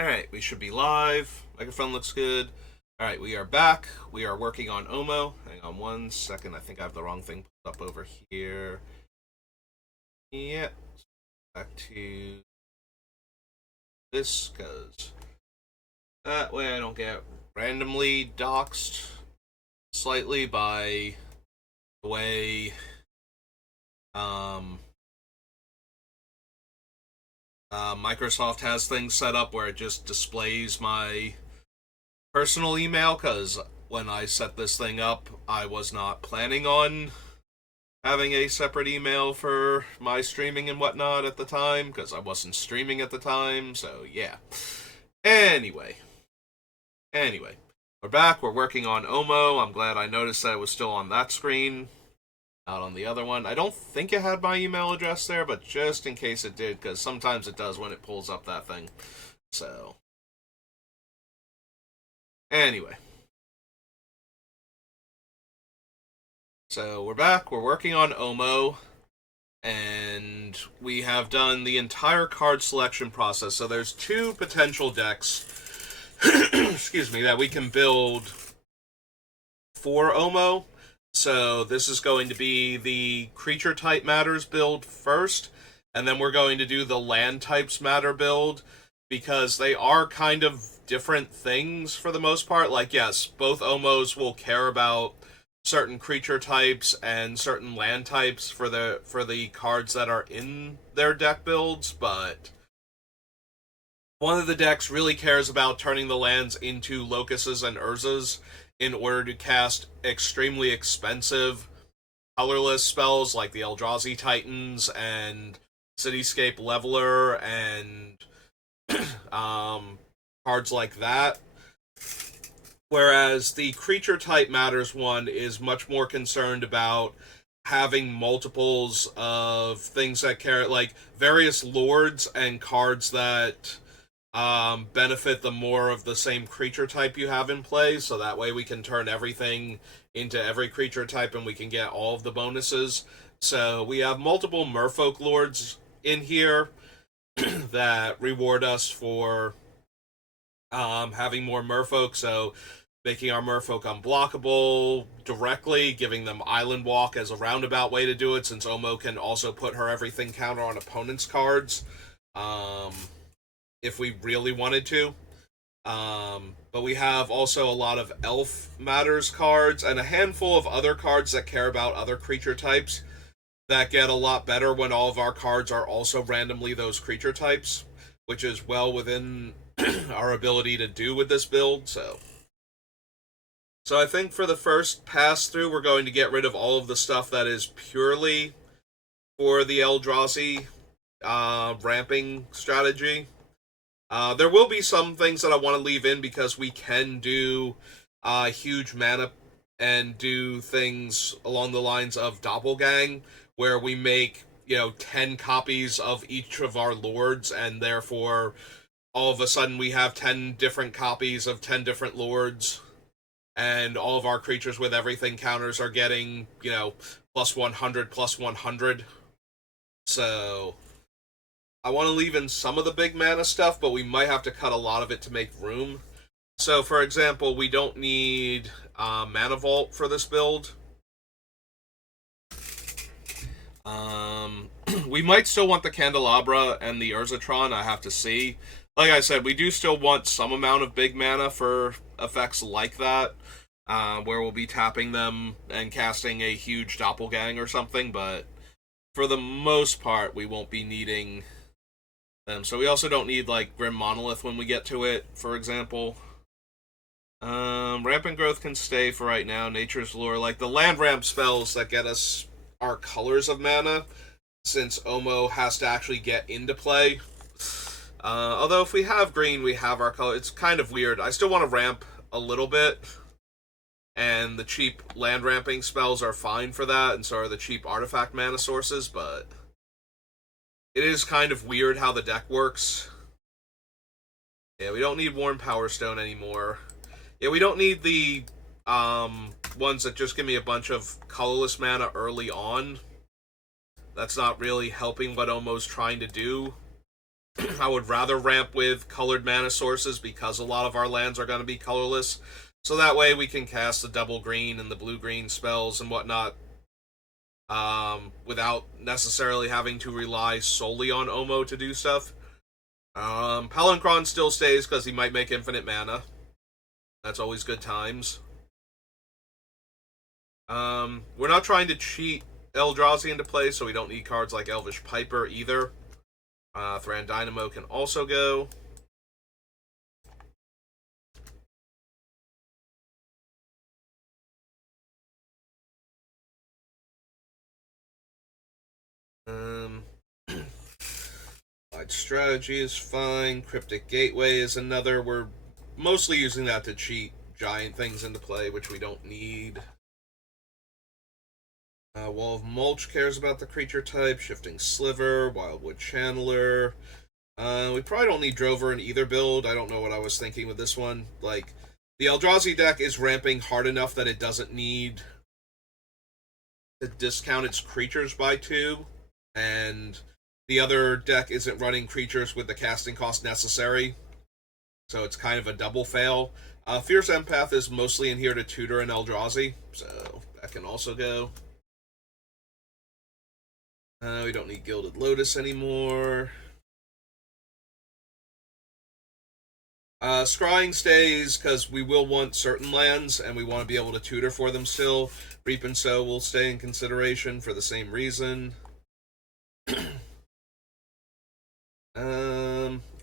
Alright, we should be live. Microphone looks good. Alright, we are back. We are working on Omo. Hang on one second. I think I have the wrong thing pulled up over here. Yeah. Back to this, because that way I don't get randomly doxxed slightly by the way um, Microsoft has things set up where it just displays my personal email, because when I set this thing up, I was not planning on having a separate email for my streaming and whatnot at the time, because I wasn't streaming at the time, so yeah. Anyway, we're back. We're working on Omo. I'm glad I noticed that it was still on that screen, not on the other one. I don't think it had my email address there, but just in case it did, because sometimes it does when it pulls up that thing. So, anyway. So we're back, we're working on Omo, and we have done the entire card selection process. So there's two potential decks, excuse me, that we can build for Omo. So this is going to be the creature type matters build first, and then we're going to do the land types matter build, because they are kind of different things for the most part. Like, yes, both Omos will care about certain creature types and certain land types for the cards that are in their deck builds, but one of the decks really cares about turning the lands into locuses and urzas in order to cast extremely expensive colorless spells like the Eldrazi Titans and Cityscape Leveler and cards like that. Whereas the creature type matters one is much more concerned about having multiples of things that care, like various lords and cards that benefit the more of the same creature type you have in play, so that way we can turn everything into every creature type and we can get all of the bonuses. So we have multiple Merfolk lords in here that reward us for having more Merfolk, so making our Merfolk unblockable directly, giving them Island Walk as a roundabout way to do it, since Omo can also put her everything counter on opponent's cards, if we really wanted to. But we have also a lot of Elf Matters cards, and a handful of other cards that care about other creature types that get a lot better when all of our cards are also randomly those creature types, which is well within our ability to do with this build. So I think for the first pass through, we're going to get rid of all of the stuff that is purely for the Eldrazi ramping strategy. There will be some things that I want to leave in, because we can do huge mana and do things along the lines of Doppelgang, where we make 10 copies of each of our lords, and therefore all of a sudden we have 10 different copies of 10 different lords, and all of our creatures with everything counters are getting, plus 100, plus 100. So I want to leave in some of the big mana stuff, but we might have to cut a lot of it to make room. So, for example, we don't need Mana Vault for this build. We might still want the Candelabra and the Urzatron, I have to see. Like I said, we do still want some amount of big mana for effects like that, where we'll be tapping them and casting a huge Doppelgang or something, but for the most part, we won't be needing them. So we also don't need, like, Grim Monolith when we get to it, for example. Rampant Growth can stay for right now. Nature's Lure, like the land ramp spells that get us our colors of mana, since Omo has to actually get into play. Although if we have green, we have our color. It's kind of weird. I still want to ramp a little bit, and the cheap land ramping spells are fine for that, and so are the cheap artifact mana sources, but it is kind of weird how the deck works. Yeah, we don't need Worn Power Stone anymore. Yeah, we don't need the ones that just give me a bunch of colorless mana early on. That's not really helping what Omo's trying to do. I would rather ramp with colored mana sources because a lot of our lands are going to be colorless. So that way we can cast the double green and the blue green spells and whatnot without necessarily having to rely solely on Omo to do stuff. Palancron still stays because he might make infinite mana. That's always good times. We're not trying to cheat Eldrazi into play, so we don't need cards like Elvish Piper either. Thran Dynamo can also go. Wide Strategy is fine. Cryptic Gateway is another. We're mostly using that to cheat giant things into play, which we don't need. Wall of Mulch cares about the creature type. Shifting Sliver, Wildwood Channeler. We probably don't need Drover in either build. I don't know what I was thinking with this one. Like, the Eldrazi deck is ramping hard enough that it doesn't need to discount its creatures by 2, and the other deck isn't running creatures with the casting cost necessary, so it's kind of a double fail. Fierce Empath is mostly in here to tutor an Eldrazi, so that can also go. We don't need Gilded Lotus anymore. Scrying stays because we will want certain lands and we want to be able to tutor for them still. Reap and Sow will stay in consideration for the same reason.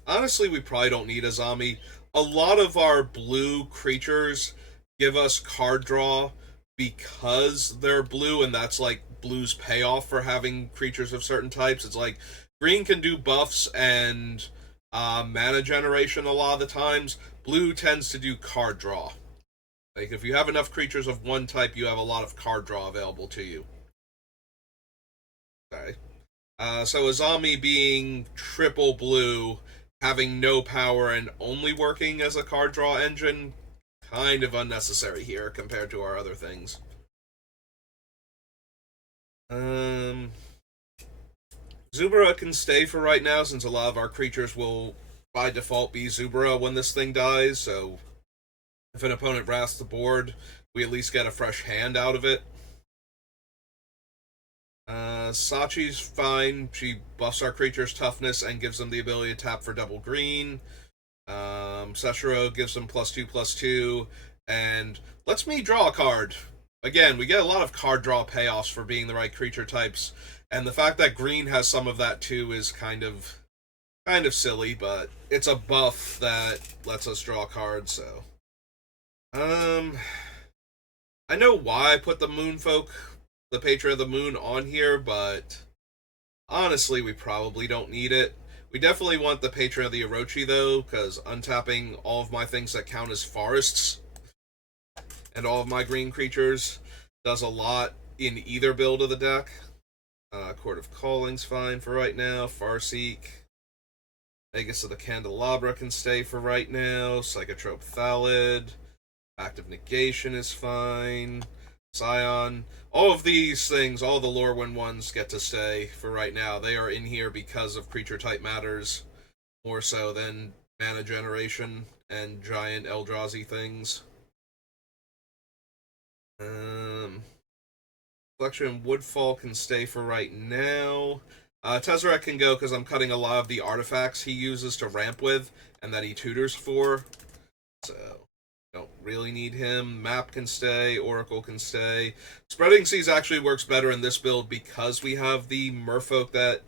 Honestly, we probably don't need Azami. A lot of our blue creatures give us card draw because they're blue, and that's like blue's payoff for having creatures of certain types. It's like green can do buffs and mana generation a lot of the times. Blue tends to do card draw. Like, if you have enough creatures of one type, you have a lot of card draw available to you. Okay. So Azami being triple blue, having no power and only working as a card draw engine, kind of unnecessary here compared to our other things. Zubara can stay for right now since a lot of our creatures will by default be Zubara when this thing dies, so if an opponent wraths the board, we at least get a fresh hand out of it. Sachi's fine. She buffs our creature's toughness and gives them the ability to tap for double green. Seshiro gives them +2/+2 and lets me draw a card. Again, we get a lot of card draw payoffs for being the right creature types, and the fact that green has some of that too is kind of silly, but it's a buff that lets us draw cards, so. I know why I put the Moonfolk, the Patron of the Moon, on here, but honestly, we probably don't need it. We definitely want the Patron of the Orochi, though, because untapping all of my things that count as forests and all of my green creatures does a lot in either build of the deck. Court of Calling's fine for right now. Farseek. Aegis of the Candelabra can stay for right now. Psychotrope Thallid. Active Negation is fine. Scion. All of these things, all the Lorwyn ones get to stay for right now. They are in here because of creature type matters, more so than mana generation and giant Eldrazi things. Collection Woodfall can stay for right now. Tezzeret can go because I'm cutting a lot of the artifacts he uses to ramp with and that he tutors for. So, don't really need him. Map can stay. Oracle can stay. Spreading Seas actually works better in this build because we have the Merfolk that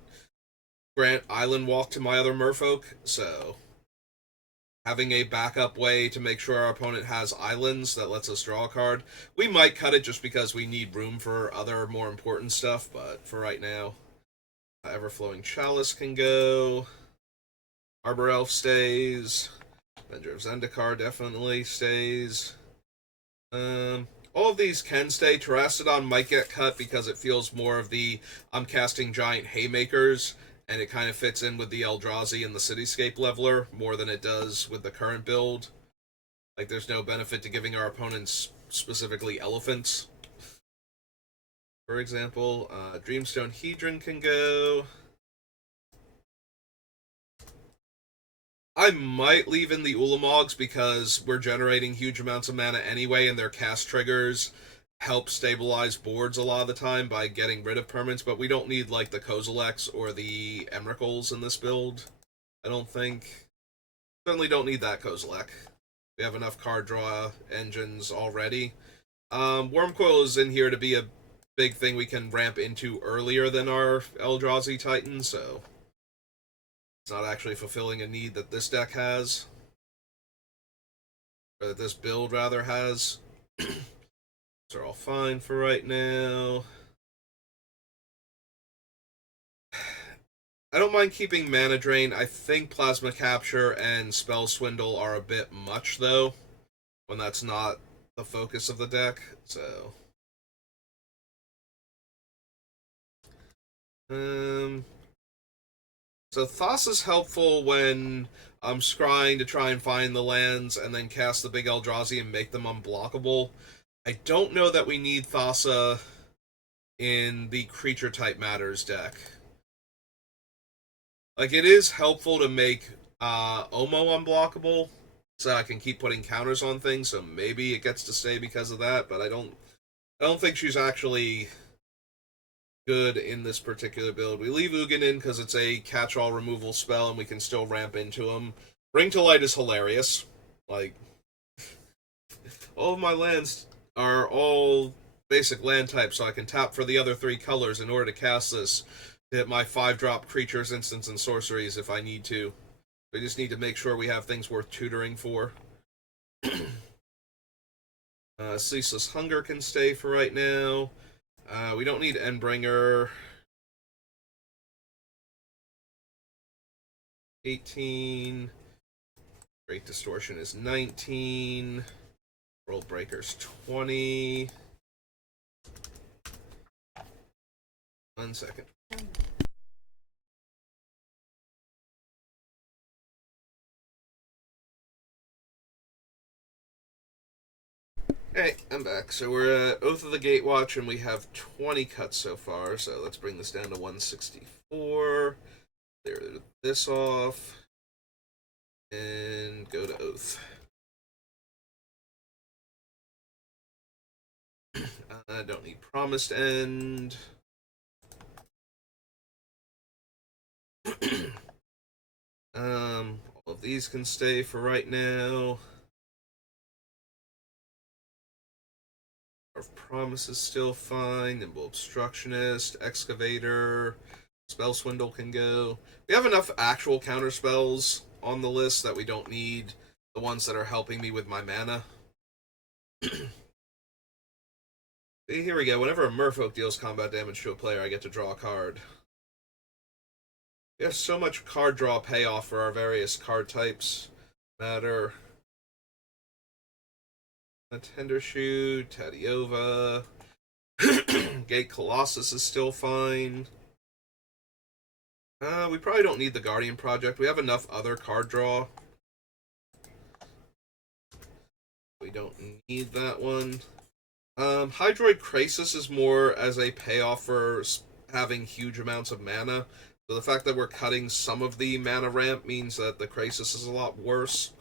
grant Island Walk to my other Merfolk. So, having a backup way to make sure our opponent has islands that lets us draw a card. We might cut it just because we need room for other more important stuff, but for right now, Everflowing Chalice can go. Arbor Elf stays. Avenger of Zendikar definitely stays. All of these can stay. Terastodon might get cut because it feels more of the I'm casting giant haymakers, and it kind of fits in with the Eldrazi and the Cityscape Leveler more than it does with the current build. Like, there's no benefit to giving our opponents specifically elephants. For example, Dreamstone Hedron can go. I might leave in the Ulamogs because we're generating huge amounts of mana anyway, and their cast triggers help stabilize boards a lot of the time by getting rid of permanents, but we don't need, like, the Kozileks or the Emrakuls in this build, I don't think. Certainly don't need that Kozilek. We have enough card draw engines already. Wormcoil is in here to be a big thing we can ramp into earlier than our Eldrazi Titan, so it's not actually fulfilling a need that this deck has. Or that this build, rather, has. Those are all fine for right now. I don't mind keeping Mana Drain. I think Plasma Capture and Spell Swindle are a bit much, though, when that's not the focus of the deck, so... So Thassa is helpful when I'm scrying to try and find the lands and then cast the big Eldrazi and make them unblockable. I don't know that we need Thassa in the Creature Type Matters deck. Like, it is helpful to make Omo unblockable, so I can keep putting counters on things, so maybe it gets to stay because of that, but I don't think she's actually good in this particular build. We leave Ugin in because it's a catch-all removal spell and we can still ramp into him. Bring to Light is hilarious. Like, all of my lands are all basic land types, so I can tap for the other 3 colors in order to cast this to hit my 5-drop creatures, instants, and sorceries if I need to. We just need to make sure we have things worth tutoring for. Ceaseless Hunger can stay for right now. We don't need Endbringer. 18. Great Distortion is 19. World Breaker's 20. 1 second. Hey, I'm back. So we're at Oath of the Gatewatch, and we have 20 cuts so far. So let's bring this down to 164. Clear this off. And go to Oath. I don't need Promised End. All of these can stay for right now. Of Promise is still fine. Nimble Obstructionist, Excavator, Spell Swindle can go. We have enough actual counter spells on the list that we don't need the ones that are helping me with my mana. See, here we go. Whenever a Merfolk deals combat damage to a player, I get to draw a card. We have so much card draw payoff for our various card types. Matter. A Tender Shoot, Tadiova. Gate Colossus is still fine. We probably don't need the Guardian Project. We have enough other card draw. We don't need that one. Hydroid Krasis is more as a payoff for having huge amounts of mana. So the fact that we're cutting some of the mana ramp means that the Krasis is a lot worse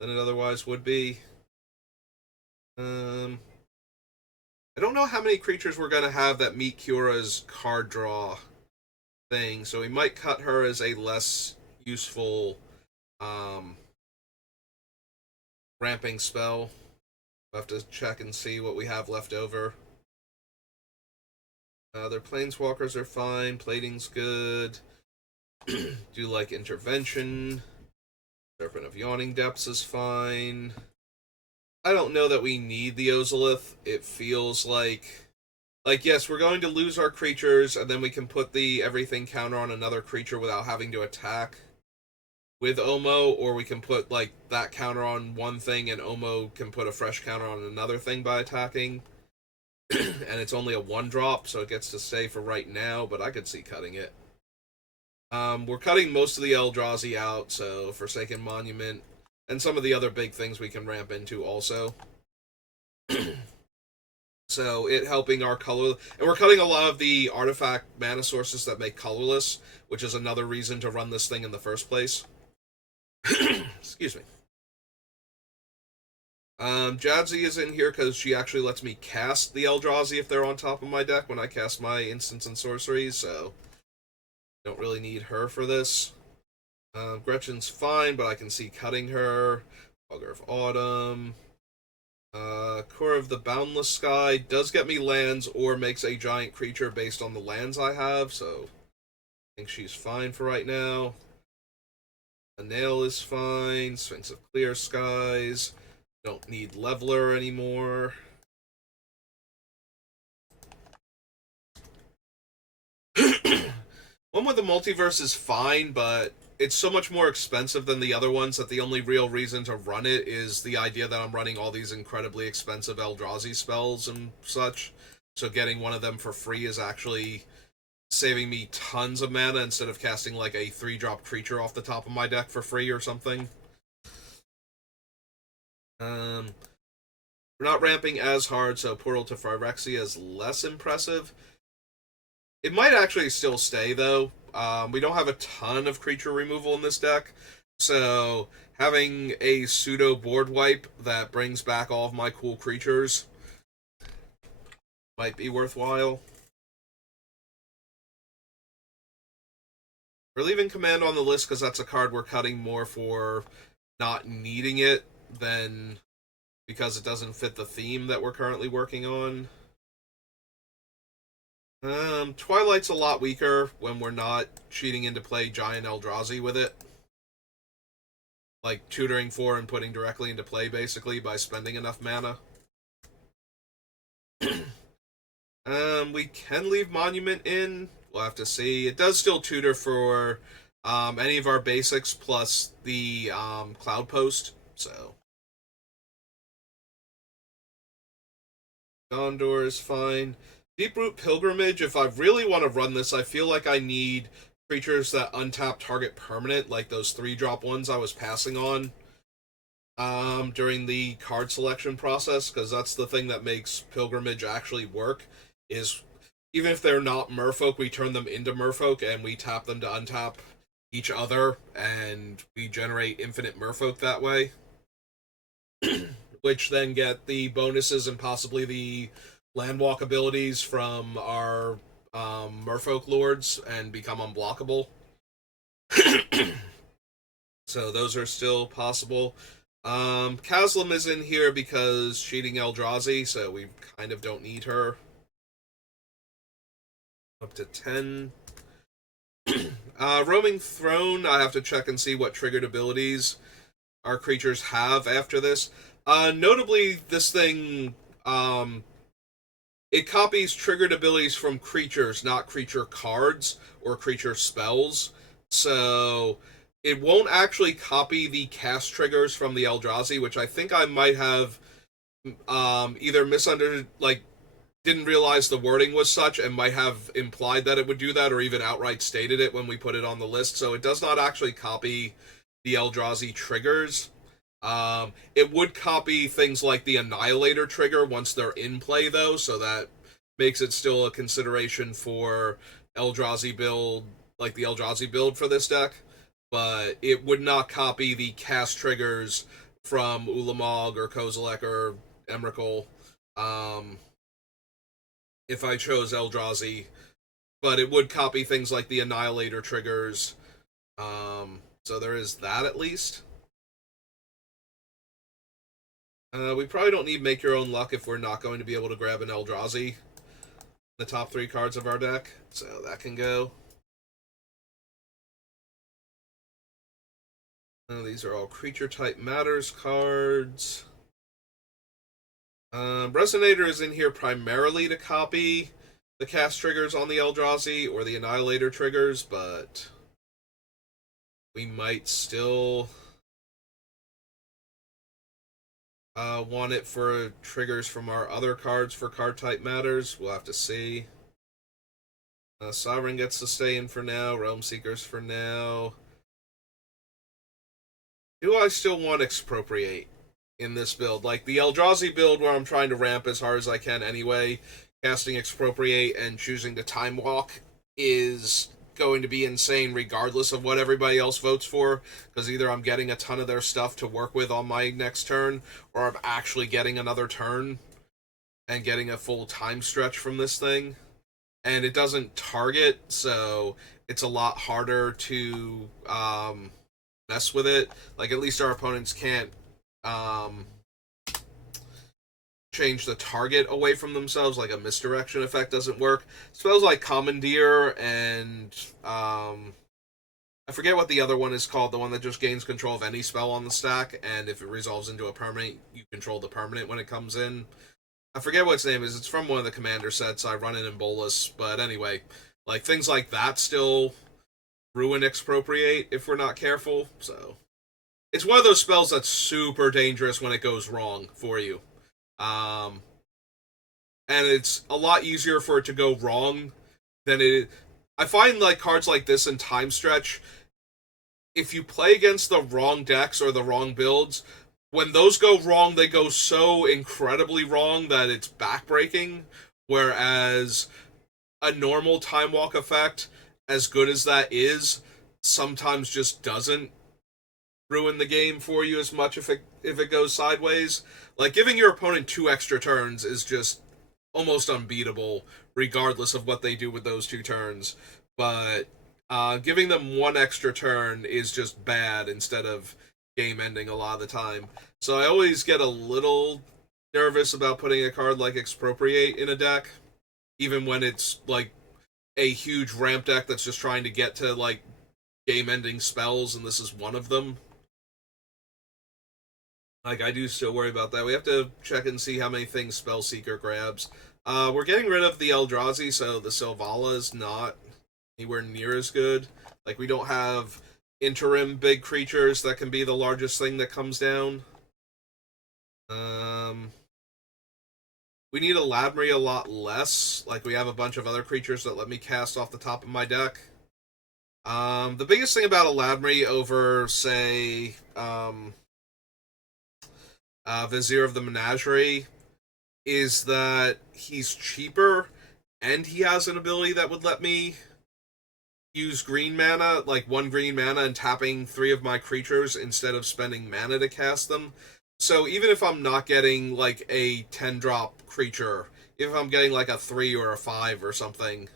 than it otherwise would be. I don't know how many creatures we're going to have that meet Cura's card draw thing, so we might cut her as a less useful ramping spell. We'll have to check and see what we have left over. Their Planeswalkers are fine, Plating's good. Do like Intervention. Serpent of Yawning Depths is fine. I don't know that we need the Ozolith. It feels like, yes, we're going to lose our creatures, and then we can put the everything counter on another creature without having to attack with Omo, or we can put, like, that counter on one thing, and Omo can put a fresh counter on another thing by attacking. And it's only a 1-drop, so it gets to stay for right now, but I could see cutting it. We're cutting most of the Eldrazi out, so Forsaken Monument, and some of the other big things we can ramp into also. So it helping our color, and we're cutting a lot of the artifact mana sources that make colorless, which is another reason to run this thing in the first place. Excuse me. Jadzi is in here because she actually lets me cast the Eldrazi if they're on top of my deck when I cast my instants and sorceries, so don't really need her for this. Gretchen's fine, but I can see cutting her. Augur of Autumn. Core of the Boundless Sky does get me lands or makes a giant creature based on the lands I have, so I think she's fine for right now. A Nail is fine. Sphinx of Clear Skies. Don't need Leveler anymore. One with the Multiverse is fine, but it's so much more expensive than the other ones that the only real reason to run it is the idea that I'm running all these incredibly expensive Eldrazi spells and such. So getting one of them for free is actually saving me tons of mana instead of casting like a 3-drop creature off the top of my deck for free or something. We're not ramping as hard, so Portal to Phyrexia is less impressive. It might actually still stay, though. We don't have a ton of creature removal in this deck, so having a pseudo board wipe that brings back all of my cool creatures might be worthwhile. We're leaving Command on the list because that's a card we're cutting more for not needing it than because it doesn't fit the theme that we're currently working on. Twilight's a lot weaker when we're not cheating into play Giant Eldrazi with it. Like tutoring for and putting directly into play, basically, by spending enough mana. We can leave Monument in. We'll have to see. It does still tutor for any of our basics plus the Cloud Post, so. Gondor is fine. Deeproot Pilgrimage, if I really want to run this, I feel like I need creatures that untap target permanent, like those 3-drop ones I was passing on during the card selection process, because that's the thing that makes Pilgrimage actually work, is even if they're not Merfolk, we turn them into Merfolk, and we tap them to untap each other, and we generate infinite Merfolk that way. Which then get the bonuses and possibly the landwalk abilities from our Merfolk Lords and become unblockable. So those are still possible. Kaslam is in here because cheating Eldrazi, so we kind of don't need her. Up to 10. Roaming Throne, I have to check and see what triggered abilities our creatures have after this. Notably, this thing, it copies triggered abilities from creatures, not creature cards or creature spells. So it won't actually copy the cast triggers from the Eldrazi, which I think I might have either misunderstood, like, didn't realize the wording was such and might have implied that it would do that or even outright stated it when we put it on the list. So it does not actually copy the Eldrazi triggers. It would copy things like the Annihilator trigger once they're in play, though, so that makes it still a consideration for Eldrazi build, like the Eldrazi build for this deck. But it would not copy the cast triggers from Ulamog or Kozilek or Emrakul if I chose Eldrazi. But it would copy things like the Annihilator triggers. So there is that at least. We probably don't need Make Your Own Luck if we're not going to be able to grab an Eldrazi. The top 3 cards of our deck. So that can go. These are all Creature Type Matters cards. Resonator is in here primarily to copy the cast triggers on the Eldrazi or the Annihilator triggers, but we might still want it for triggers from our other cards for card type matters. We'll have to see. Sovereign gets to stay in for now. Realm Seekers for now. Do I still want Expropriate in this build? Like the Eldrazi build where I'm trying to ramp as hard as I can anyway, casting Expropriate and choosing to Time Walk is going to be insane regardless of what everybody else votes for, because either I'm getting a ton of their stuff to work with on my next turn, or I'm actually getting another turn and getting a full time stretch from this thing. And it doesn't target, so it's a lot harder to mess with it. Like, at least our opponents can't um, change the target away from themselves, like a misdirection effect doesn't work. Spells like Commandeer and I forget what the other one is called, the one that just gains control of any spell on the stack, and if it resolves into a permanent, you control the permanent when it comes in. I forget what its name is. It's from one of the commander sets. I run it in Bolus, but anyway, like things like that still ruin Expropriate if we're not careful. So it's one of those spells that's super dangerous when it goes wrong for you. Um, and it's a lot easier for it to go wrong than it. I find like cards like this in Time Stretch, if you play against the wrong decks or the wrong builds, when those go wrong, they go so incredibly wrong that it's backbreaking. Whereas a normal Time Walk effect, as good as that is, sometimes just doesn't ruin the game for you as much if it goes sideways. Like, giving your opponent 2 extra turns is just almost unbeatable, regardless of what they do with those 2 turns. But giving them 1 extra turn is just bad instead of game ending a lot of the time. So I always get a little nervous about putting a card like Expropriate in a deck, even when it's like a huge ramp deck that's just trying to get to like game ending spells, and this is one of them. Like, I do still worry about that. We have to check and see how many things Spellseeker grabs. We're getting rid of the Eldrazi, so the Selvala is not anywhere near as good. Like, we don't have interim big creatures that can be the largest thing that comes down. We need a Labry a lot less. Like, we have a bunch of other creatures that let me cast off the top of my deck. The biggest thing about a Labry over, say, Vizier of the Menagerie is that he's cheaper and he has an ability that would let me use green mana, like 1 green mana, and tapping 3 of my creatures instead of spending mana to cast them. So even if I'm not getting like a 10-drop creature, if I'm getting like a 3 or a 5 or something,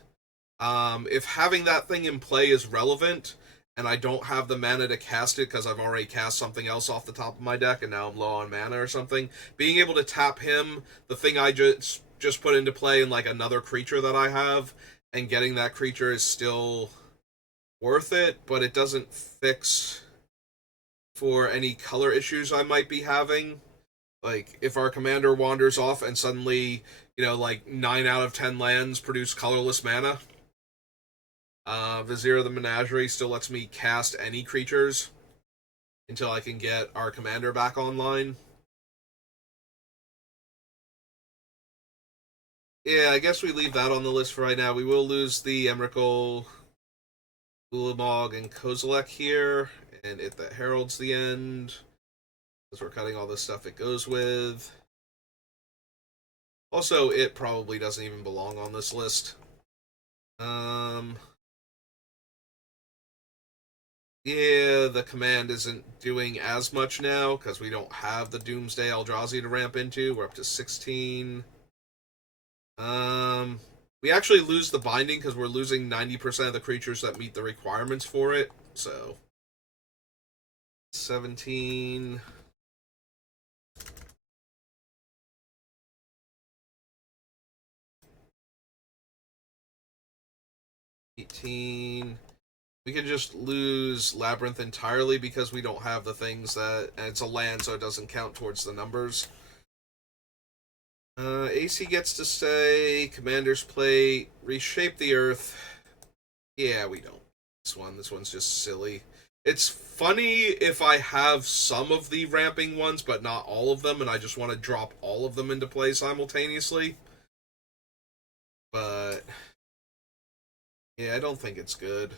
if having that thing in play is relevant and I don't have the mana to cast it because I've already cast something else off the top of my deck and now I'm low on mana or something, being able to tap him, the thing I just put into play, in like another creature that I have, and getting that creature is still worth it, but it doesn't fix for any color issues I might be having. Like, if our commander wanders off and suddenly, like 9 out of 10 lands produce colorless mana, Vizier of the Menagerie still lets me cast any creatures until I can get our commander back online. Yeah, I guess we leave that on the list for right now. We will lose the Emrakul, Ulamog, and Kozilek here, and if that heralds the end, because we're cutting all the stuff it goes with. Also, it probably doesn't even belong on this list. Yeah, the command isn't doing as much now because we don't have the Doomsday Eldrazi to ramp into. We're up to 16. We actually lose the binding because we're losing 90% of the creatures that meet the requirements for it. So 17. $18. We can just lose Labyrinth entirely because we don't have the things that... And it's a land, so it doesn't count towards the numbers. AC gets to say, Commander's Plate, Reshape the Earth. Yeah, we don't. This one's just silly. It's funny if I have some of the ramping ones, but not all of them, and I just want to drop all of them into play simultaneously. But yeah, I don't think it's good.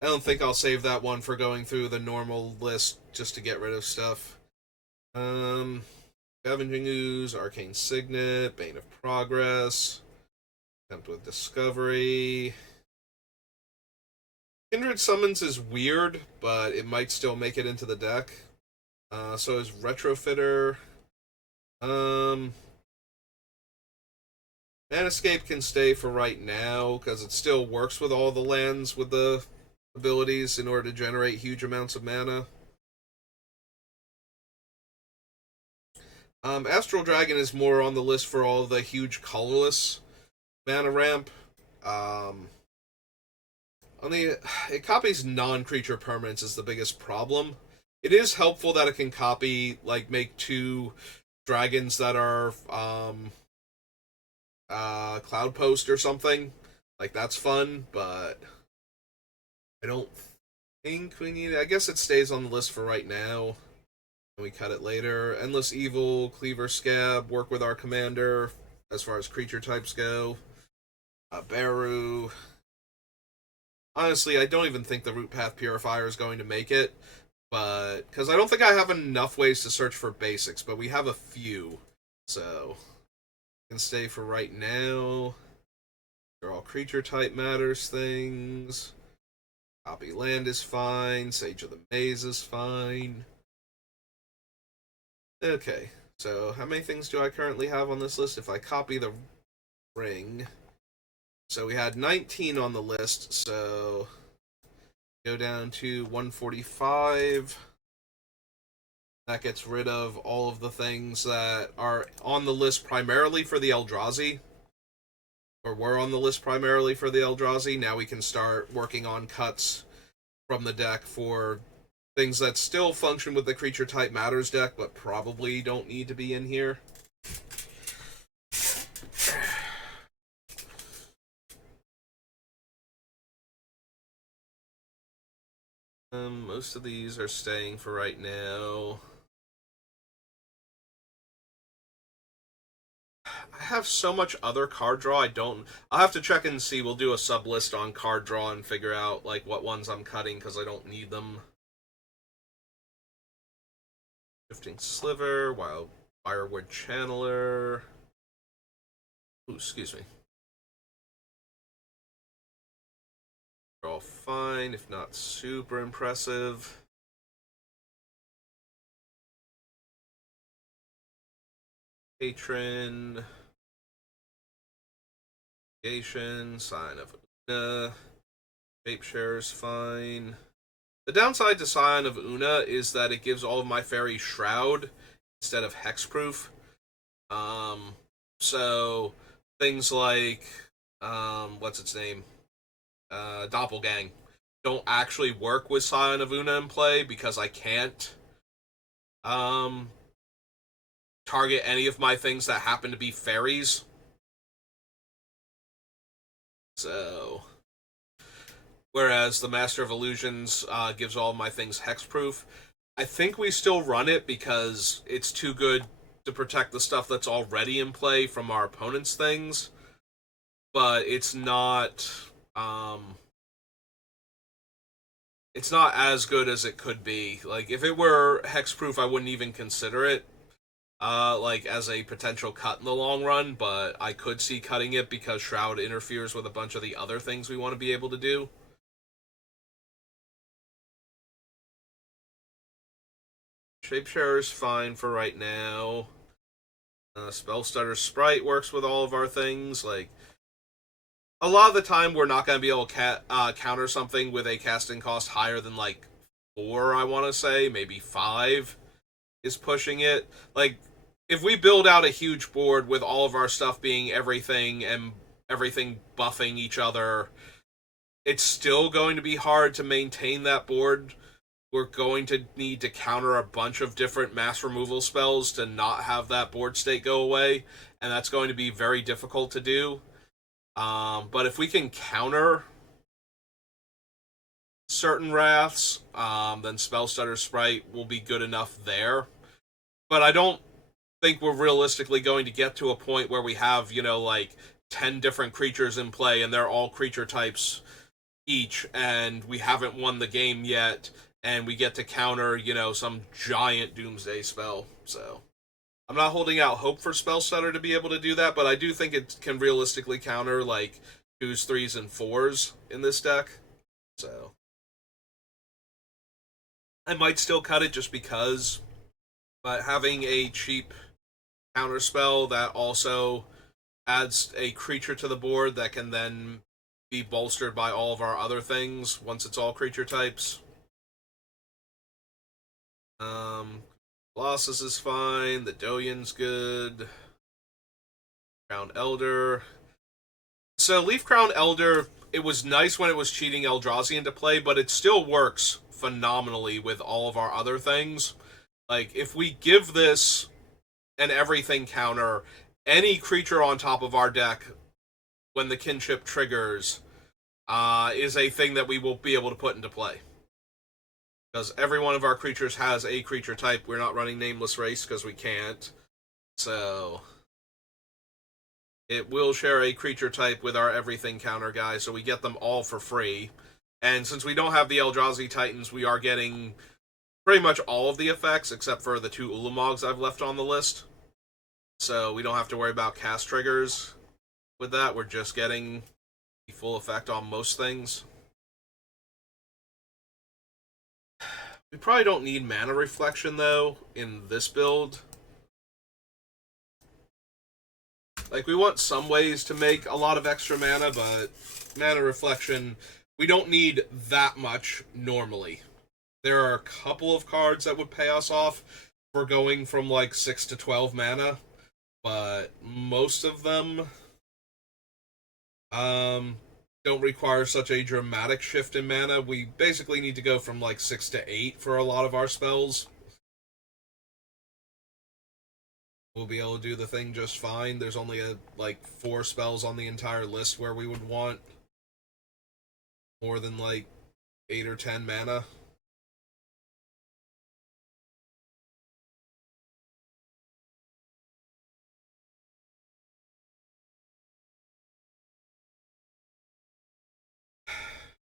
I don't think I'll save that one for going through the normal list just to get rid of stuff. Scavenging Ooze, Arcane Signet, Bane of Progress. Attempt with Discovery. Kindred Summons is weird, but it might still make it into the deck. So is Retrofitter. Um, Escape can stay for right now, because it still works with all the lands with the abilities in order to generate huge amounts of mana. Astral Dragon is more on the list for all the huge colorless mana ramp. It copies non-creature permanents is the biggest problem. It is helpful that it can copy, like, make two dragons that are Cloud Post or something. Like, that's fun, but I don't think we need it. I guess it stays on the list for right now. And we cut it later. Endless Evil, Cleaver Scab, work with our commander as far as creature types go. Baru. Honestly, I don't even think the Root Path Purifier is going to make it, but because I don't think I have enough ways to search for basics, but we have a few, so can stay for right now. They're all creature type matters things. Copy land is fine. Sage of the Maze is fine. Okay, so how many things do I currently have on this list? If I copy the ring. So we had 19 on the list, so go down to 145. That gets rid of all of the things that are on the list primarily for the Eldrazi, or were on the list primarily for the Eldrazi. Now we can start working on cuts from the deck for things that still function with the Creature Type Matters deck, but probably don't need to be in here. Most of these are staying for right now. I have so much other card draw, I'll have to check and see. We'll do a sub list on card draw and figure out, like, what ones I'm cutting, because I don't need them. Shifting Sliver, Wirewood Channeler. Ooh, excuse me. They're all fine, if not super impressive. Patron. Sign of Una. Shapesharer's fine. The downside to Sign of Una is that it gives all of my fairies Shroud instead of Hexproof. So things like what's its name? Doppelgang don't actually work with Sign of Una in play because I can't target any of my things that happen to be fairies. So, whereas the Master of Illusions gives all of my things hexproof, I think we still run it because it's too good to protect the stuff that's already in play from our opponent's things. But it's not as good as it could be. Like, if it were hexproof, I wouldn't even consider it like, as a potential cut in the long run, but I could see cutting it because Shroud interferes with a bunch of the other things we want to be able to do. Shapeshare fine for right now. Spellstutter Sprite works with all of our things. Like, a lot of the time, we're not going to be able to counter something with a casting cost higher than, like, 4, I want to say. Maybe 5 is pushing it. Like, if we build out a huge board with all of our stuff being everything and everything buffing each other, it's still going to be hard to maintain that board. We're going to need to counter a bunch of different mass removal spells to not have that board state go away, and that's going to be very difficult to do. But if we can counter certain wraths, then Spellstutter Sprite will be good enough there. But I don't think we're realistically going to get to a point where we have, like 10 different creatures in play and they're all creature types each, and we haven't won the game yet, and we get to counter, some giant doomsday spell. So I'm not holding out hope for Spellstutter to be able to do that, but I do think it can realistically counter like 2s, 3s, and 4s in this deck. So I might still cut it just because, but having a cheap counterspell that also adds a creature to the board that can then be bolstered by all of our other things once it's all creature types. Colossus is fine. The Doyen's good. Crown Elder. So Leaf Crown Elder, it was nice when it was cheating Eldrazi into play, but it still works phenomenally with all of our other things. Like, if we give this an everything counter, any creature on top of our deck, when the kinship triggers, is a thing that we will be able to put into play. Because every one of our creatures has a creature type. We're not running Nameless Race because we can't. So it will share a creature type with our everything counter guy, so we get them all for free. And since we don't have the Eldrazi Titans, we are getting pretty much all of the effects, except for the 2 Ulamogs I've left on the list. So we don't have to worry about cast triggers with that. We're just getting the full effect on most things. We probably don't need Mana Reflection, though, in this build. Like, we want some ways to make a lot of extra mana, but Mana Reflection, we don't need that much normally. There are a couple of cards that would pay us off for going from, like, 6 to 12 mana, but most of them don't require such a dramatic shift in mana. We basically need to go from, like, 6 to 8 for a lot of our spells. We'll be able to do the thing just fine. There's only like 4 spells on the entire list where we would want more than like 8 or 10 mana.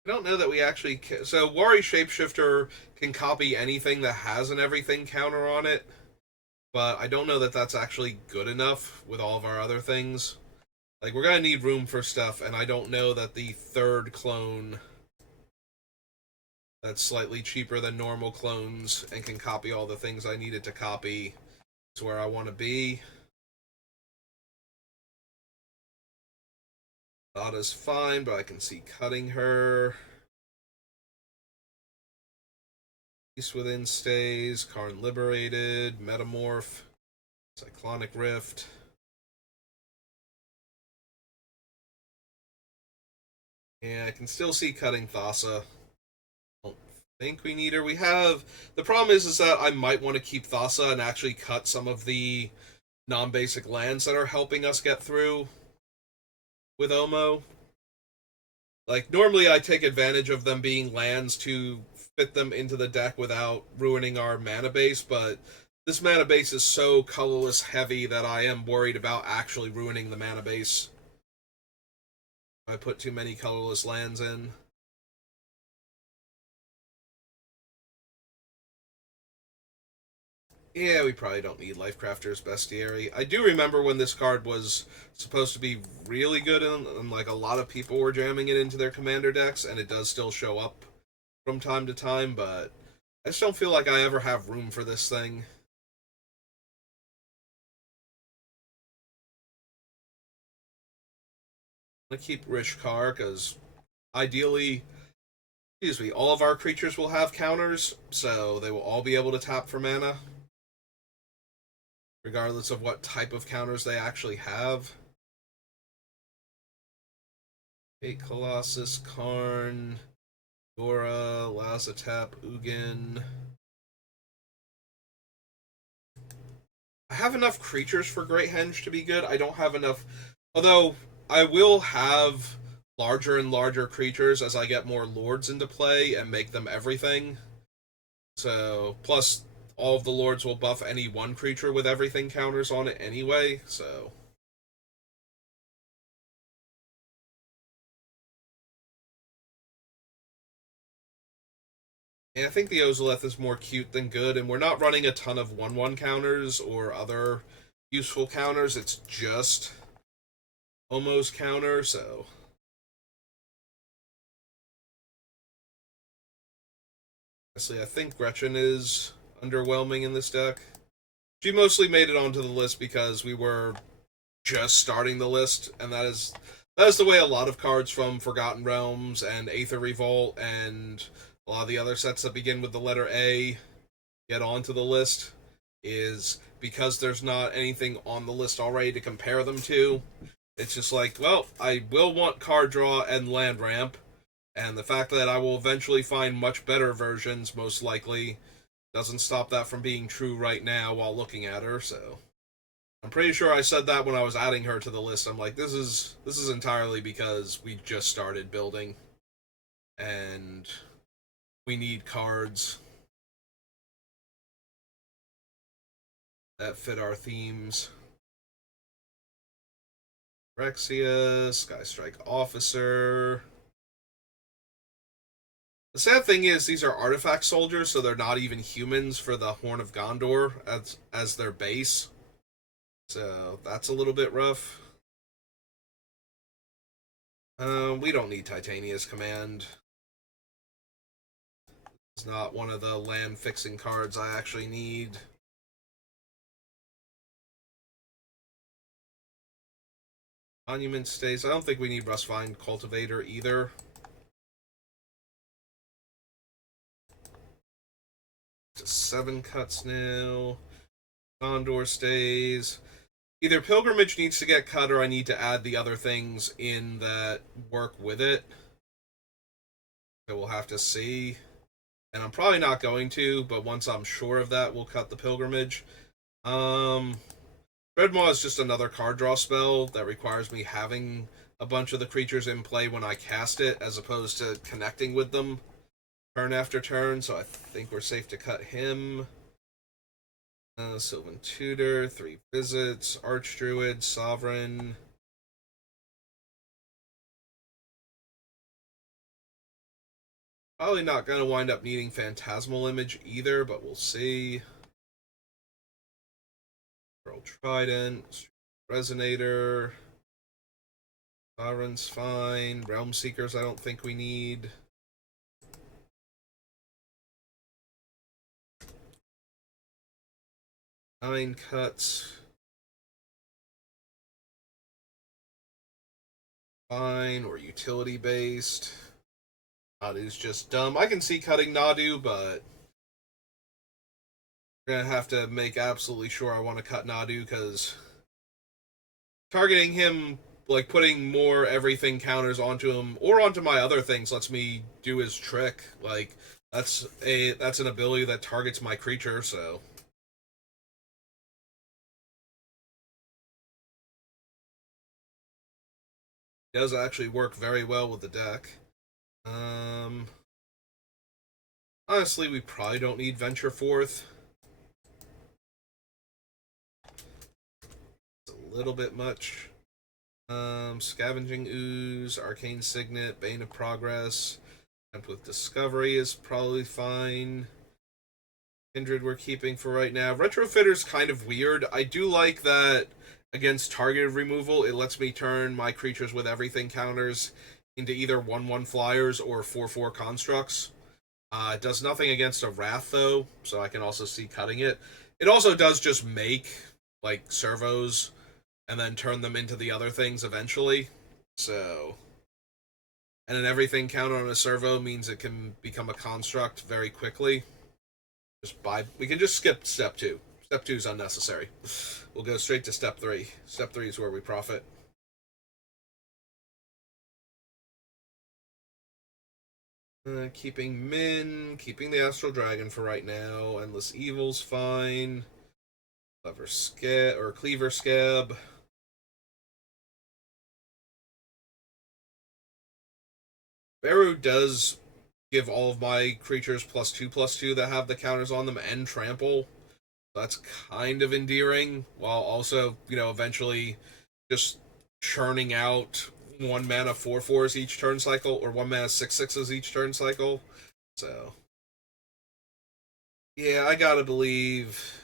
I don't know that we actually so Wari Shapeshifter can copy anything that has an everything counter on it, but I don't know that that's actually good enough with all of our other things. Like, we're gonna need room for stuff, and I don't know that the third clone that's slightly cheaper than normal clones and can copy all the things I needed to copy is where I want to be. Ada's fine, but I can see cutting her. East Within stays, Karn Liberated, Metamorph, Cyclonic Rift. Yeah, I can still see cutting Thassa. Don't think we need her. We have the problem is that I might want to keep Thassa and actually cut some of the non-basic lands that are helping us get through with Omo. Like, normally I take advantage of them being lands to fit them into the deck without ruining our mana base, but this mana base is so colorless heavy that I am worried about actually ruining the mana base if I put too many colorless lands in. Yeah, we probably don't need Lifecrafter's Bestiary. I do remember when this card was supposed to be really good and like a lot of people were jamming it into their commander decks, and it does still show up from time to time, but I just don't feel like I ever have room for this thing. I'm gonna keep Rishkar because ideally, excuse me, all of our creatures will have counters, so they will all be able to tap for mana, regardless of what type of counters they actually have. Fate Colossus, Karn, Dora, Lazatep, Ugin. I have enough creatures for Great Henge to be good. I don't have enough. Although, I will have larger and larger creatures as I get more lords into play and make them everything. So, plus, all of the lords will buff any one creature with everything counters on it anyway, so. And I think the Ozolith is more cute than good, and we're not running a ton of 1/1 counters or other useful counters. It's just Omo's counter, so. Honestly, I think Gretchen is underwhelming in this deck. She mostly made it onto the list because we were just starting the list, and that is the way a lot of cards from Forgotten Realms and Aether Revolt and a lot of the other sets that begin with the letter A get onto the list, is because there's not anything on the list already to compare them to. It's just like, well, I will want card draw and land ramp, and the fact that I will eventually find much better versions, most likely, doesn't stop that from being true right now while looking at her, so. I'm pretty sure I said that when I was adding her to the list. I'm like, this is entirely because we just started building, and we need cards that fit our themes. Rexia, Sky Strike Officer. The sad thing is, these are artifact soldiers, so they're not even humans for the Horn of Gondor as their base. So that's a little bit rough. We don't need Titania's Command. It's not one of the land fixing cards I actually need. Monument stays. I don't think we need Rustvine Cultivator either. Just 7 cuts now. Gondor stays. Either Pilgrimage needs to get cut, or I need to add the other things in that work with it. So we'll have to see. And I'm probably not going to, but once I'm sure of that, we'll cut the Pilgrimage. Dreadmaw is just another card draw spell that requires me having a bunch of the creatures in play when I cast it, as opposed to connecting with them turn after turn, so I think we're safe to cut him. Sylvan Tutor, 3 visits, Archdruid, Sovereign. Probably not going to wind up needing Phantasmal Image either, but we'll see. Pearl Trident, Resonator. Sovereign's fine. Realm Seekers I don't think we need. 9 cuts. Fine, or utility based. Nadu's just dumb. I can see cutting Nadu, but we're gonna have to make absolutely sure I want to cut Nadu, because targeting him, like putting more everything counters onto him or onto my other things, lets me do his trick. Like that's an ability that targets my creature, so. It does actually work very well with the deck. Honestly, we probably don't need Venture Forth. It's a little bit much. Scavenging Ooze, Arcane Signet, Bane of Progress, and with Discovery is probably fine. Kindred we're keeping for right now. Retrofitter's kind of weird. I do like that against targeted removal, it lets me turn my creatures with everything counters into either 1/1 flyers or 4/4 constructs. It does nothing against a Wrath, though, so I can also see cutting it. It also does just make, like, servos and then turn them into the other things eventually. So. And an everything counter on a servo means it can become a construct very quickly. We can just skip step 2. Step 2 is unnecessary. We'll go straight to step 3. Step 3 is where we profit. Keeping Min, keeping the Astral Dragon for right now. Endless Evil's fine. Cleaver Scab. Beru does give all of my creatures +2/+2 that have the counters on them and trample. That's kind of endearing, while also, eventually just churning out 1 mana 4/4s each turn cycle, or 1 mana 6/6s each turn cycle. So Yeah, I gotta believe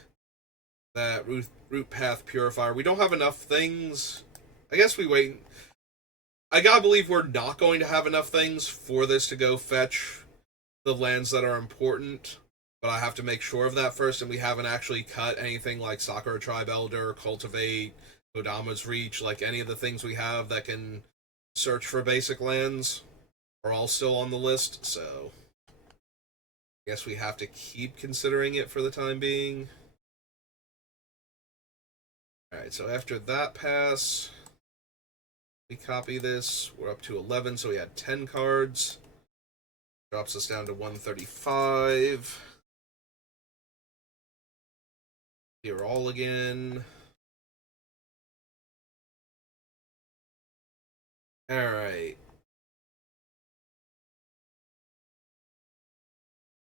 that root path purifier. We don't have enough things. I guess we wait. I gotta believe we're not going to have enough things for this to go fetch the lands that are important. But I have to make sure of that first, and we haven't actually cut anything like Sakura Tribe Elder, Cultivate, Kodama's Reach, like any of the things we have that can search for basic lands are all still on the list, so I guess we have to keep considering it for the time being. Alright, so after that pass, we copy this. We're up to 11, so we had 10 cards. Drops us down to 135. Here all again. Alright.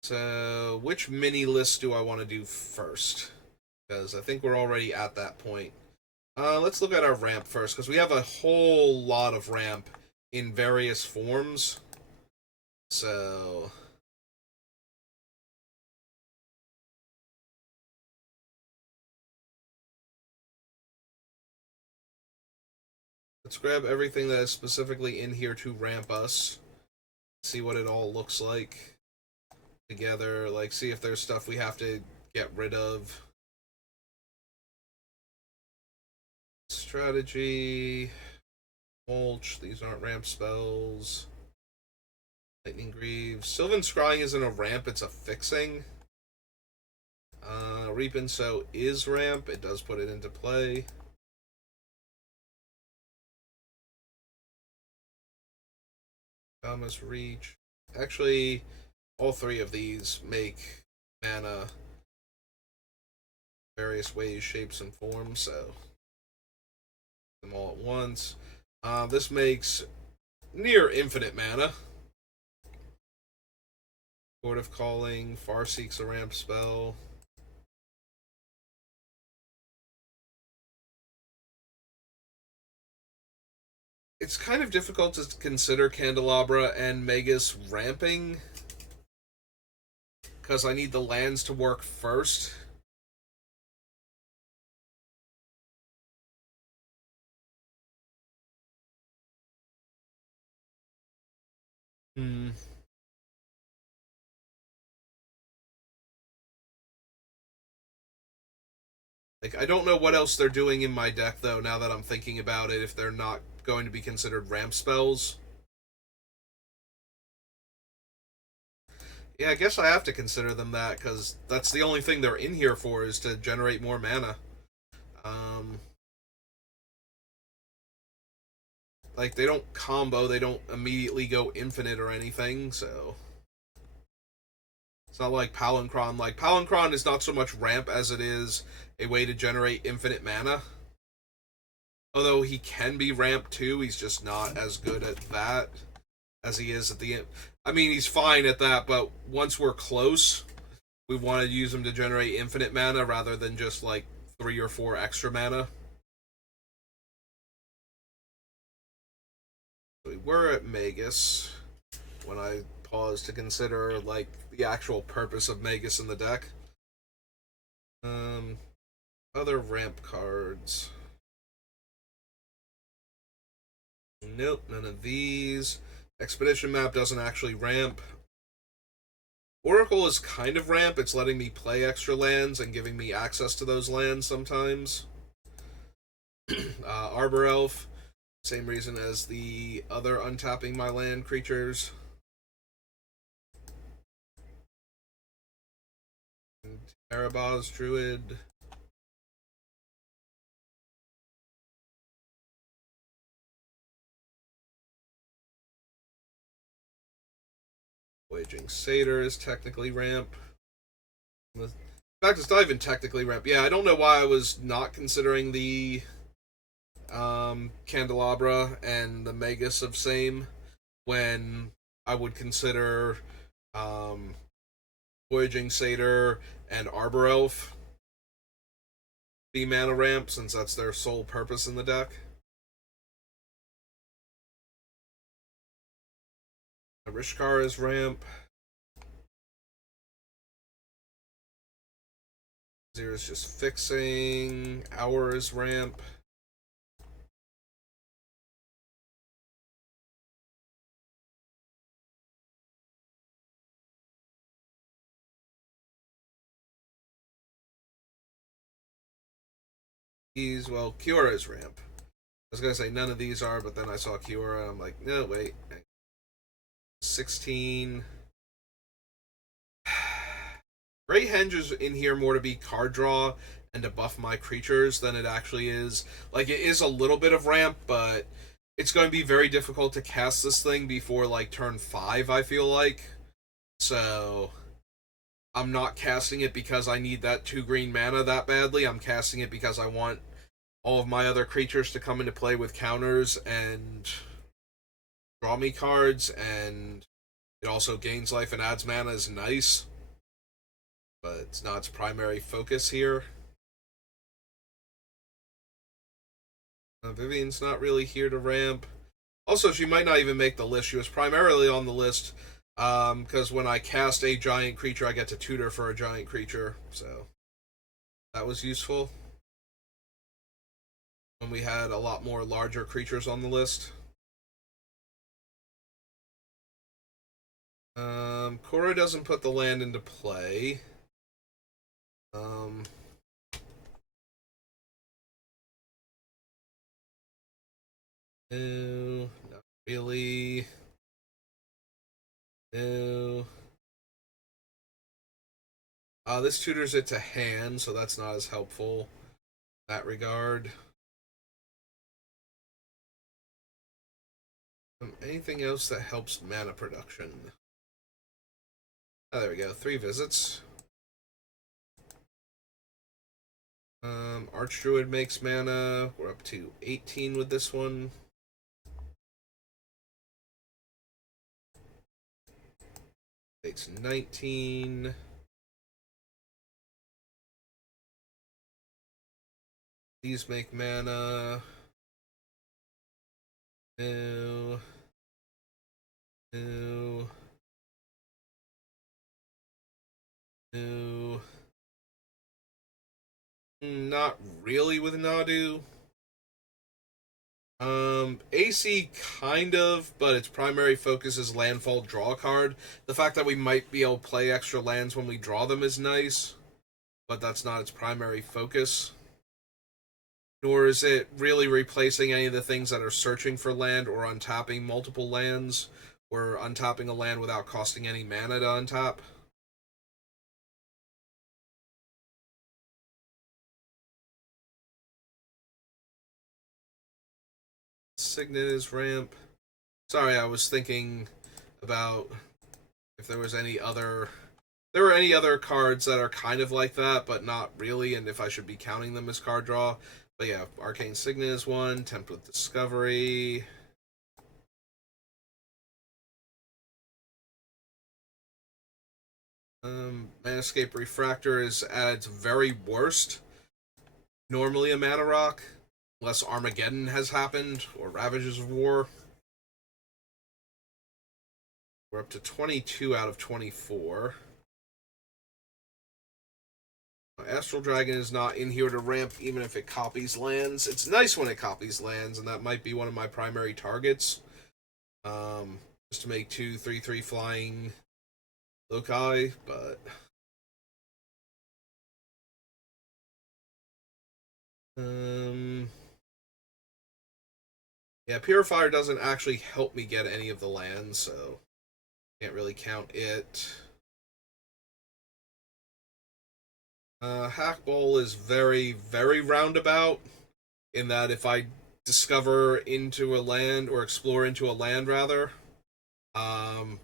So, which mini list do I want to do first? Because I think we're already at that point. Let's look at our ramp first, because we have a whole lot of ramp in various forms. So, let's grab everything that is specifically in here to ramp us. See what it all looks like together. Like, see if there's stuff we have to get rid of. Strategy. Mulch. These aren't ramp spells. Lightning Greaves. Sylvan Scrying isn't a ramp, it's a fixing. Reap and Sow is ramp. It does put it into play. Thomas Reach. Actually, all three of these make mana various ways, shapes, and forms, so them all at once. This makes near infinite mana. Court of Calling, Farseek's a ramp spell. It's kind of difficult to consider Candelabra and Magus ramping because I need the lands to work first. Hmm. Like, I don't know what else they're doing in my deck, though, now that I'm thinking about it, if they're not going to be considered ramp spells. Yeah, I guess I have to consider them that, because that's the only thing they're in here for, is to generate more mana. Um, like, they don't combo, they don't immediately go infinite or anything, so... It's not like Palancron. Like, Palancron is not so much ramp as it is a way to generate infinite mana. Although he can be ramped too, he's just not as good at that as he is at the end. I mean, he's fine at that, but once we're close, we want to use him to generate infinite mana rather than just like 3 or 4 extra mana. We were at Magus when I paused to consider like the actual purpose of Magus in the deck. Um, Other ramp cards. Nope, none of these. Expedition map doesn't actually ramp. Oracle is kind of ramp. It's letting me play extra lands and giving me access to those lands sometimes. Arbor Elf, same reason as the other untapping my land creatures. And Erebos Druid. Waging Satyr is technically ramp. In fact, it's not even technically ramp. Yeah, I don't know why I was not considering the Candelabra and the Magus of same when I would consider um, Voyaging Satyr and Arbor Elf be mana ramp since that's their sole purpose in the deck. Rishkar is ramp. Zero is just fixing. Hour is ramp. Well, Kiora is ramp. I was gonna say none of these are, but then I saw Kiora and I'm like, no, wait. 16. Great Henge is in here more to be card draw and to buff my creatures than it actually is. Like, it is a little bit of ramp, but it's going to be very difficult to cast this thing before, like, turn 5, I feel like. So, I'm not casting it because I need that 2 green mana that badly. I'm casting it because I want all of my other creatures to come into play with counters and draw me cards, and it also gains life and adds mana is nice, but it's not its primary focus here. Vivian's not really here to ramp. Also, she might not even make the list. She was primarily on the list because when I cast a giant creature, I get to tutor for a giant creature, so that was useful. When we had a lot more larger creatures on the list. Korra doesn't put the land into play. No, not really. No. This tutors it to hand, so that's not as helpful in that regard. Anything else that helps mana production? Oh, there we go. 3 visits. Archdruid makes mana. We're up to 18 with this one. Takes 19. These make mana. No. No. No. Not really with Nadu. AC kind of, but its primary focus is landfall draw card. The fact that we might be able to play extra lands when we draw them is nice, but that's not its primary focus. Nor is it really replacing any of the things that are searching for land or untapping multiple lands, or untapping a land without costing any mana to untap. Signet is ramp. Sorry, I was thinking about if there was any other. There were any other cards that are kind of like that, but not really, and if I should be counting them as card draw. But yeah, Arcane Signet is one. Tempt with Discovery. Manascape Refractor is at its very worst. Normally a mana rock, unless Armageddon has happened or Ravages of War. We're up to 22 out of 24. Astral Dragon is not in here to ramp, even if it copies lands. It's nice when it copies lands, and that might be one of my primary targets. Just to make 2 3/3 flying loci, but yeah, Purifier doesn't actually help me get any of the lands, so can't really count it. Hackball is very, very roundabout in that if I discover into a land or explore into a land rather, and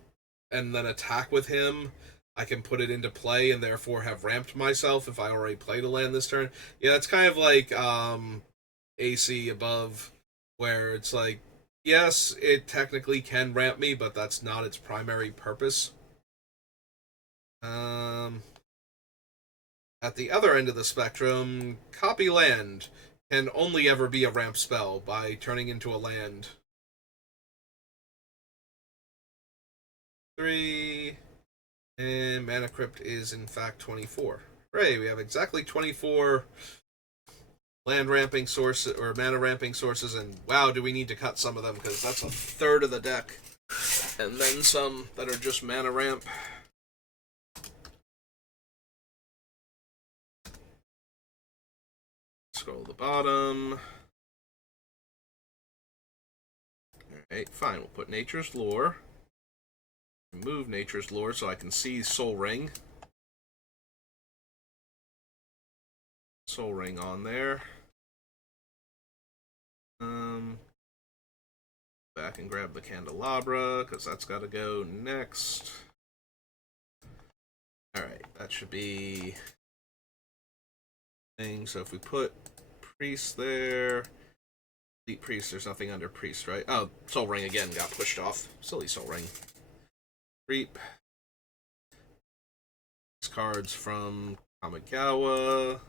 then attack with him, I can put it into play and therefore have ramped myself if I already played a land this turn. Yeah, it's kind of like AC above, where it's like, yes, it technically can ramp me, but that's not its primary purpose. At the other end of the spectrum, Copy Land can only ever be a ramp spell by turning into a land. 3, and Mana Crypt is in fact 24. Hooray, we have exactly 24 land ramping sources, or mana ramping sources, and wow, do we need to cut some of them, because that's a third of the deck. And then some that are just mana ramp. Scroll to the bottom. Alright, fine, we'll put Nature's Lore. Remove Nature's Lore so I can see Soul Ring. Soul Ring on there. Back and grab the Candelabra, because that's got to go next. Alright, that should be... So if we put Priest there... Elite Priest, there's nothing under Priest, right? Oh, Soul Ring again got pushed off. Silly Soul Ring. Reap. These cards from Kamigawa.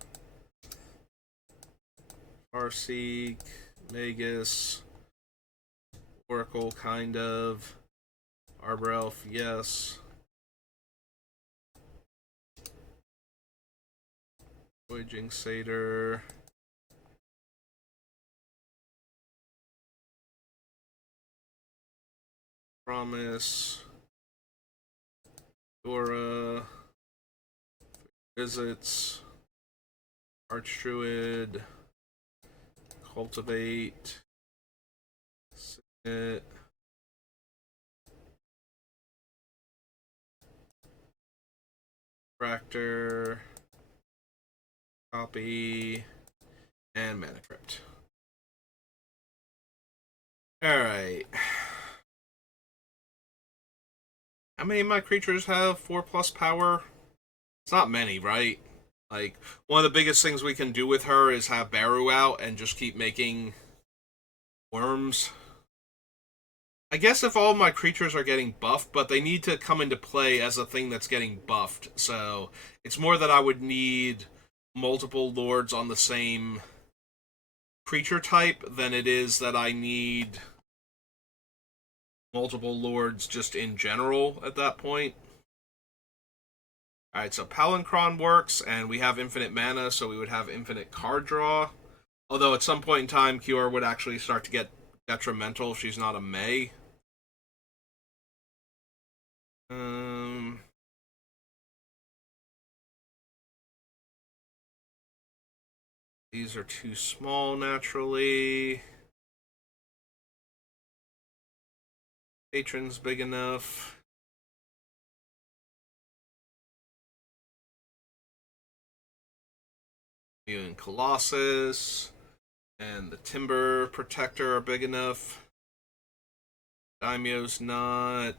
Farseek. Magus. Oracle, kind of. Arbor Elf, yes. Voyaging Satyr. Promise. Dora. Visits. Archdruid. Cultivate. Signet. Fractor. Copy. And Mana Crypt. Alright. How many of my creatures have 4+ power? It's not many, right? Like, one of the biggest things we can do with her is have Baru out and just keep making worms. I guess if all of my creatures are getting buffed, but they need to come into play as a thing that's getting buffed. So, it's more that I would need multiple lords on the same creature type than it is that I need multiple lords just in general at that point. Alright, so Palancron works, and we have infinite mana, so we would have infinite card draw. Although at some point in time, Kiora would actually start to get detrimental if she's not a May. These are too small, naturally. Patron's big enough. And Colossus and the Timber Protector are big enough. Daimyo's not.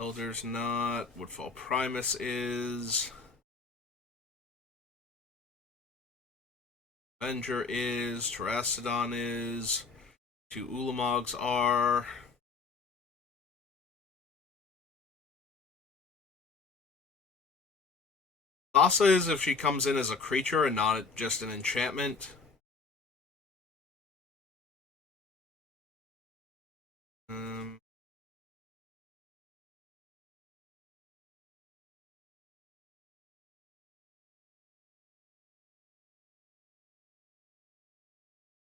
Elder's not. Woodfall Primus is. Avenger is. Terastodon is. 2 Ulamogs are. Thassa is if she comes in as a creature and not just an enchantment.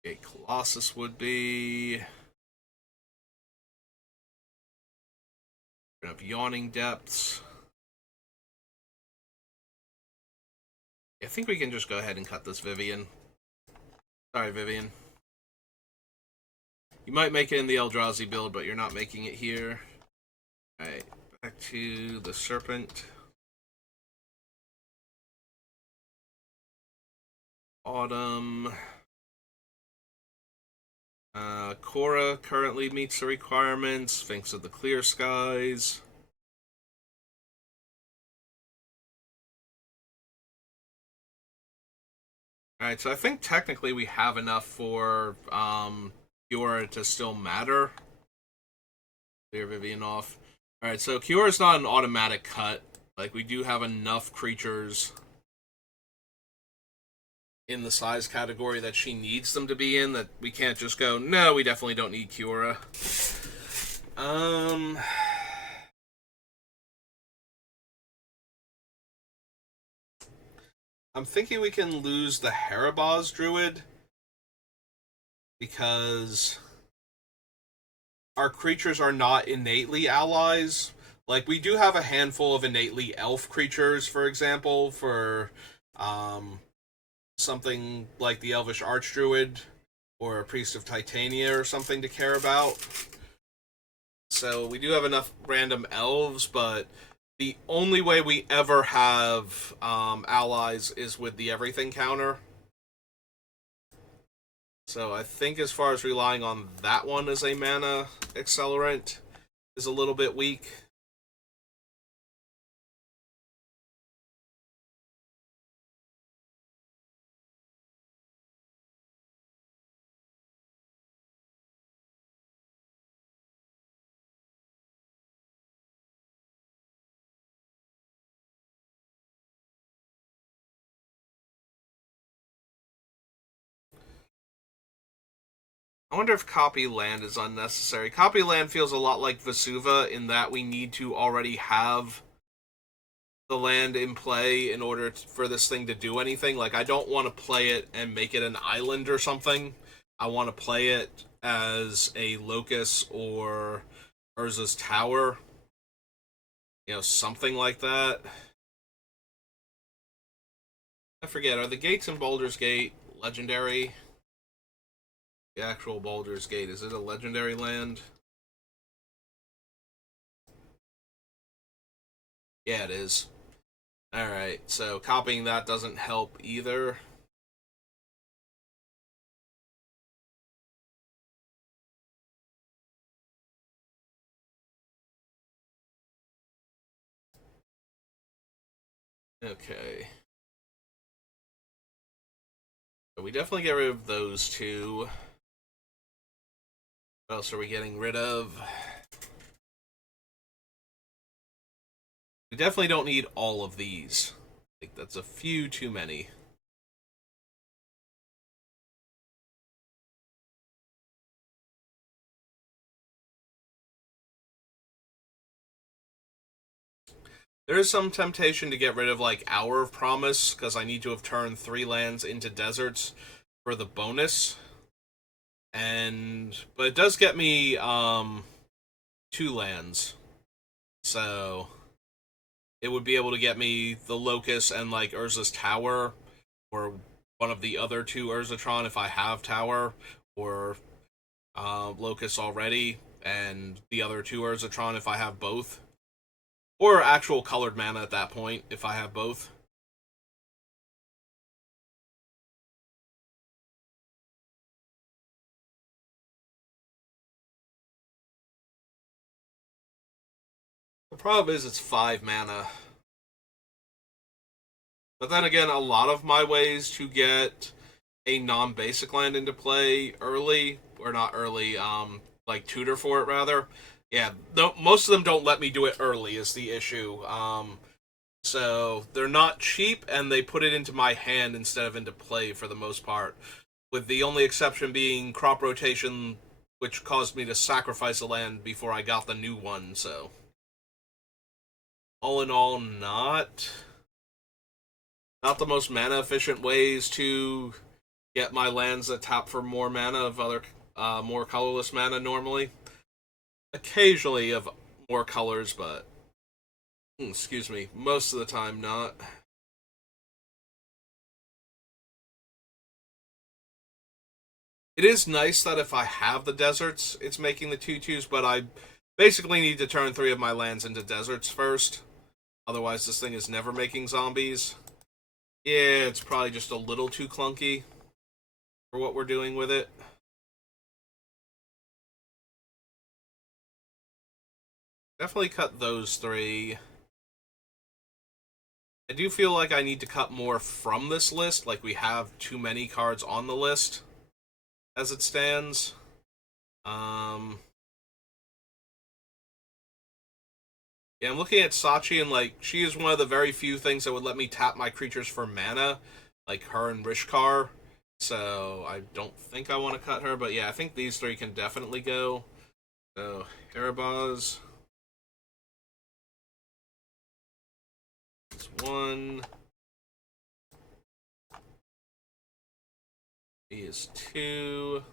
Okay, Colossus would be. We're gonna have Yawning Depths. I think we can just go ahead and cut this Vivian. Sorry, Vivian. You might make it in the Eldrazi build, but you're not making it here. Alright, back to the Serpent. Autumn. Korra currently meets the requirements. Sphinx of the Clear Skies. Alright, so I think technically we have enough for Kiora to still matter. Clear Vivian off. Alright, so Kiora's not an automatic cut. Like, we do have enough creatures in the size category that she needs them to be in that we can't just go, no, we definitely don't need Kiora. I'm thinking we can lose the Harabaz Druid because our creatures are not innately allies. Like, we do have a handful of innately elf creatures, for example, for um, something like the Elvish Archdruid or a Priest of Titania or something to care about. So we do have enough random elves, but the only way we ever have allies is with the everything counter. So I think as far as relying on that one as a mana accelerant is a little bit weak. I wonder if copy land is unnecessary. Copy land feels a lot like Vesuva in that we need to already have the land in play in order for this thing to do anything. Like, I don't want to play it and make it an island or something. I want to play it as a Locust or Urza's Tower. Something like that. I forget, are the gates in Baldur's Gate legendary? The actual Baldur's Gate, is it a legendary land? Yeah, it is. Alright, so copying that doesn't help either. Okay. So we definitely get rid of those two. What else are we getting rid of? We definitely don't need all of these. Like, that's a few too many. There is some temptation to get rid of, like, Hour of Promise, because I need to have turned 3 lands into deserts for the bonus. But it does get me 2 lands. So it would be able to get me the Locust and, like, Urza's Tower, or one of the other 2 Urzatron if I have Tower, or Locust already, and the other 2 Urzatron if I have both. Or actual colored mana at that point if I have both. The problem is it's 5 mana. But then again, a lot of my ways to get a non-basic land into play early, or not early, like tutor for it rather. Yeah, no, most of them don't let me do it early is the issue. So they're not cheap, and they put it into my hand instead of into play for the most part. With the only exception being crop rotation, which caused me to sacrifice a land before I got the new one. So all in all, not the most mana efficient ways to get my lands that tap for more mana of other more colorless mana normally. Occasionally of more colors, but excuse me, most of the time not. It is nice that if I have the deserts, it's making the 2/2s, but I basically need to turn 3 of my lands into deserts first. Otherwise, this thing is never making zombies. Yeah, it's probably just a little too clunky for what we're doing with it. Definitely cut those 3. I do feel like I need to cut more from this list, like we have too many cards on the list as it stands. Yeah, I'm looking at Sachi, and like she is one of the very few things that would let me tap my creatures for mana, like her and Rishkar. So I don't think I want to cut her, but yeah, I think these 3 can definitely go. So Erebos is 1. E is 2.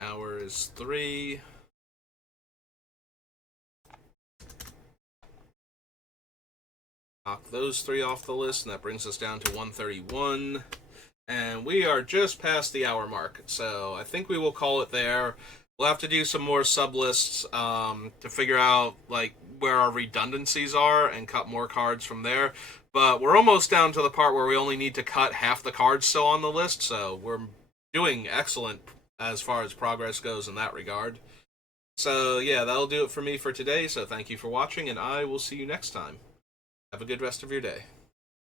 Hour is 3. Knock those 3 off the list, and that brings us down to 131. And we are just past the hour mark, so I think we will call it there. We'll have to do some more sublists to figure out like where our redundancies are and cut more cards from there. But we're almost down to the part where we only need to cut half the cards still on the list, so we're doing excellent as far as progress goes in that regard. So yeah, that'll do it for me for today, so thank you for watching, and I will see you next time. Have a good rest of your day.